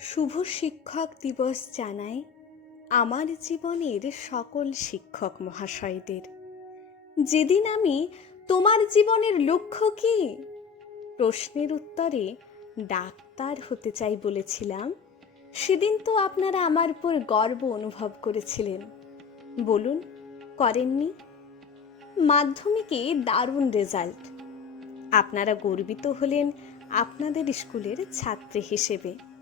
শুভ শিক্ষক দিবস জানাই আমার জীবনের সকল শিক্ষক মহাশয়দের। যেদিন আমি তোমার জীবনের লক্ষ্য কি? প্রশ্নের উত্তরে ডাক্তার হতে চাই বলেছিলাম। সেদিন তো আপনারা আমার উপর গর্ব অনুভব করেছিলেন। বলুন, করেননি? মাধ্যমিকে দারুণ রেজাল্ট। আপনারা গর্বিত হলেন আপনাদের স্কুলের ছাত্রী হিসেবে।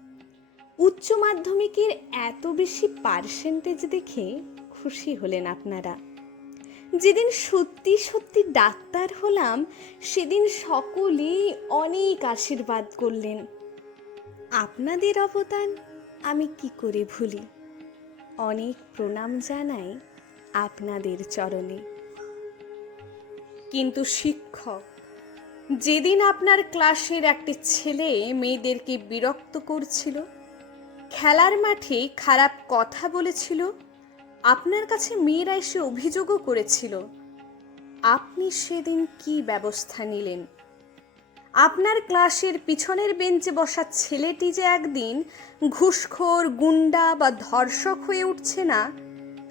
উচ্চ মাধ্যমিকের এত বেশি পার্সেন্টেজ দেখে খুশি হলেন আপনারা। যেদিন সত্যি সত্যি ডাক্তার হলাম, সেদিন সকলেই অনেক আশীর্বাদ করলেন। আপনাদের অবদান আমি কি করে ভুলি? অনেক প্রণাম জানাই আপনাদের চরণে। কিন্তু শিক্ষক, যেদিন আপনার ক্লাসের একটি ছেলে মেয়েদেরকে বিরক্ত করছিল খেলার মাঠে খারাপ কথা বলেছিল? আপনার কাছে মেয়েরা এসে অভিযোগও করেছিল। আপনি সেদিন কি ব্যবস্থা নিলেন? আপনার ক্লাসের পিছনের বেঞ্চে বসা ছেলেটি যে একদিন ঘুষখোর, গুন্ডা বা ধর্ষক হয়ে উঠছে না,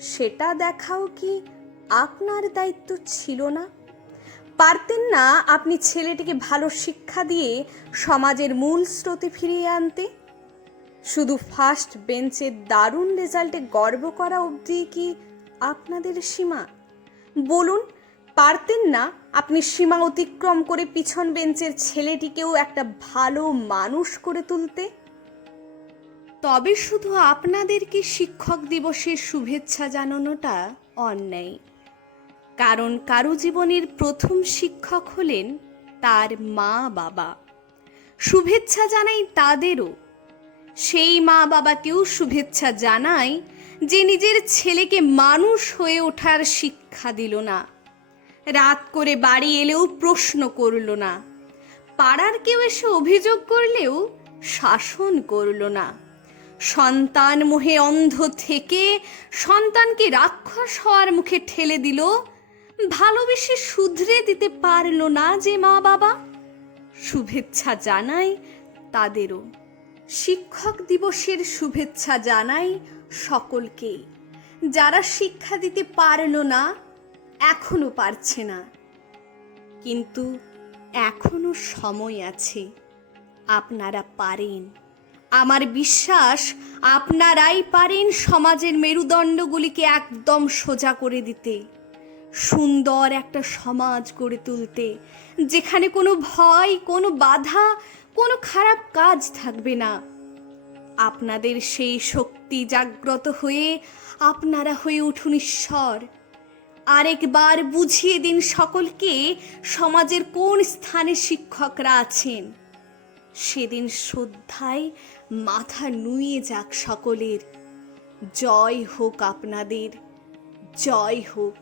সেটা দেখাও কি আপনার দায়িত্ব ছিল না? পারতেন না আপনি ছেলেটিকে ভালো শিক্ষা দিয়ে সমাজের মূল স্রোতে ফিরিয়ে আনতে? শুধু ফার্স্ট বেঞ্চের দারুণ রেজাল্টে গর্ব করা অবধি কি আপনাদের সীমা? বলুন, পারতেন না আপনি সীমা অতিক্রম করে পিছন বেঞ্চের ছেলেটিকেও একটা ভালো মানুষ করে তুলতে? তবে শুধু আপনাদেরকে শিক্ষক দিবসের শুভেচ্ছা জানানোটা অন্যায়? কারণ কারও জীবনের প্রথম শিক্ষক হলেন তার মা বাবা শুভেচ্ছা জানাই তাদেরও সেই মা বাবাকেও শুভেচ্ছা জানাই যে নিজের ছেলেকে মানুষ হয়ে ওঠার শিক্ষা দিল না। রাত করে বাড়ি এলেও প্রশ্ন করল না। পাড়ার কেউ এসে অভিযোগ করলেও শাসন করল না। সন্তান মোহে অন্ধ থেকে সন্তানকে রাক্ষস হওয়ার মুখে ঠেলে দিল। ভালোবেসে শুধরে দিতে পারল না যে মা বাবা শুভেচ্ছা জানাই তাদেরও। শিক্ষক দিবসের শুভেচ্ছা জানাই সকলকে যারা শিক্ষা দিতে পারল না, এখনও পারছে না। কিন্তু এখনও সময় আছে, আপনারা পারেন। আমার বিশ্বাস, আপনারাই পারেন সমাজের মেরুদণ্ডগুলিকে একদম সোজা করে দিতে। সুন্দর একটা সমাজ গড়ে তুলতে, যেখানে কোনো ভয়, কোনো বাধা কোনো খারাপ কাজ থাকবে না। আপনাদের সেই শক্তি জাগ্রত হয়ে আপনারা হয়ে উঠুন ঈশ্বর। আরেকবার বুঝিয়ে দিন সকলকে সমাজের কোন স্থানে শিক্ষকরা আছেন। সেদিন শ্রদ্ধায় মাথা নুয়ে যাক সকলের। জয় হোক আপনাদের, জয় হোক।